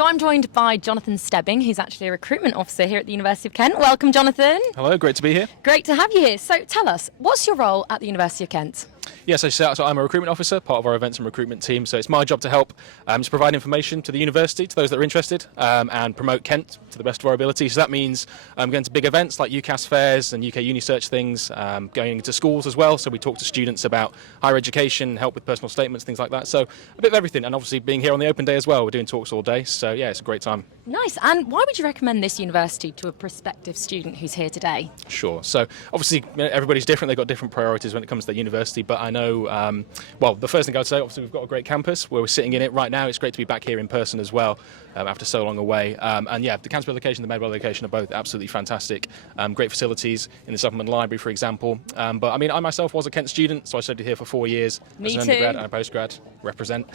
So I'm joined by Jonathan Stebbing, who's actually a recruitment officer here at the University of Kent. Welcome, Jonathan. Hello, great to be here. Great to have you here. So tell us, what's your role at the University of Kent? Yes, so I'm a recruitment officer, part of our events and recruitment team. So it's my job to help to provide information to the university, to those that are interested, and promote Kent to the best of our ability. So that means going to big events like UCAS fairs and UK Unisearch things, going into schools as well. So we talk to students about higher education, help with personal statements, things like that. So a bit of everything, and obviously being here on the open day as well. We're doing talks all day. So yeah, it's a great time. Nice. And why would you recommend this university to a prospective student who's here today? Sure. So obviously everybody's different. They've got different priorities when it comes to their university. But I know, well, the first thing I'd say, obviously we've got a great campus where we're sitting in it right now. It's great to be back here in person as well after so long away. And yeah, the Canterbury location, the Medway location are both absolutely fantastic. Great facilities in the Supplement Library, for example. But I mean, I myself was a Kent student, so I studied here for 4 years as an undergrad and a postgrad. Represent.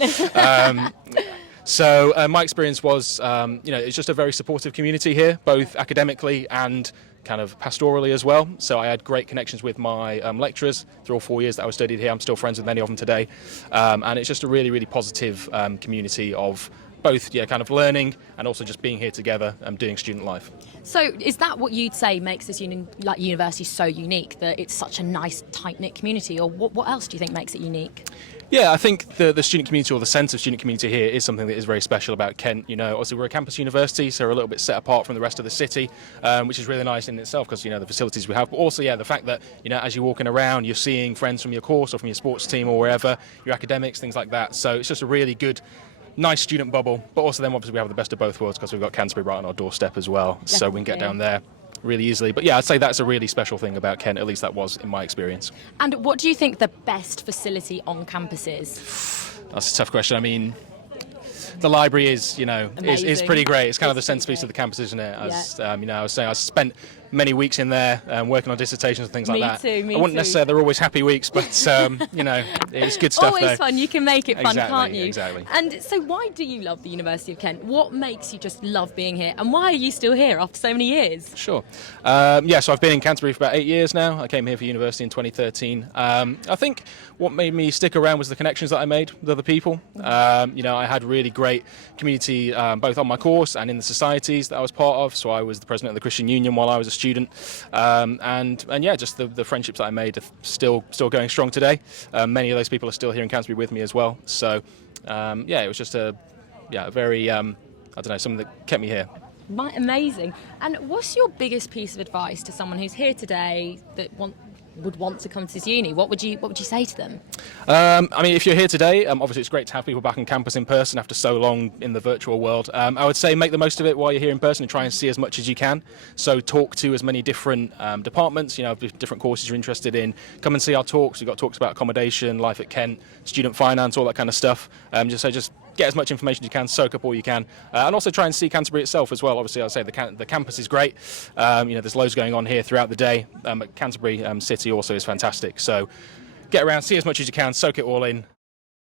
So my experience was, it's just a very supportive community here, both academically and kind of pastorally as well. So I had great connections with my lecturers through all 4 years that I studied here. I'm still friends with many of them today. And it's just a really, really positive community of both kind of learning and also just being here together and doing student life. So is that what you'd say makes this university so unique, that it's such a nice, tight-knit community? Or what else do you think makes it unique? Yeah, I think the student community, or the sense of student community here, is something that is very special about Kent. You know, obviously we're a campus university, so we're a little bit set apart from the rest of the city, which is really nice in itself because, the facilities we have. But also, the fact that, as you're walking around, you're seeing friends from your course or from your sports team or wherever, your academics, things like that. So it's just a really good, nice student bubble. But also then, obviously, we have the best of both worlds because we've got Canterbury right on our doorstep as well. Definitely. So we can get down there really easily. But yeah, I'd say that's a really special thing about Kent, at least that was in my experience. And what do you think the best facility on campus is? That's a tough question. I mean, the library is pretty great. It's kind of the centerpiece of the campus, isn't it? As I was saying, I spent many weeks in there working on dissertations and things like that. Me I wouldn't too. necessarily, they're always happy weeks, but it's good stuff. Always fun. You can make it fun, can't you? Exactly. And so why do you love the University of Kent? What makes you just love being here? And why are you still here after so many years? Sure. So I've been in Canterbury for about 8 years now. I came here for university in 2013. I think what made me stick around was the connections that I made with other people. I had really great community both on my course and in the societies that I was part of. So I was the president of the Christian Union while I was a student. Just the friendships that I made are still going strong today. Many of those people are still here in Canterbury with me as well. So it was just a very something that kept me here. Right, amazing. And what's your biggest piece of advice to someone who's here today that would want to come to this uni? What would you say to them? If you're here today, obviously it's great to have people back on campus in person after so long in the virtual world. I would say make the most of it while you're here in person and try and see as much as you can. So talk to as many different departments, different courses you're interested in. Come and see our talks. We've got talks about accommodation, life at Kent, student finance, all that kind of stuff. Just get as much information as you can, soak up all you can, and also try and see Canterbury itself as well. Obviously, I'd say the campus is great. There's loads going on here throughout the day. But Canterbury City also is fantastic. So get around, see as much as you can, soak it all in,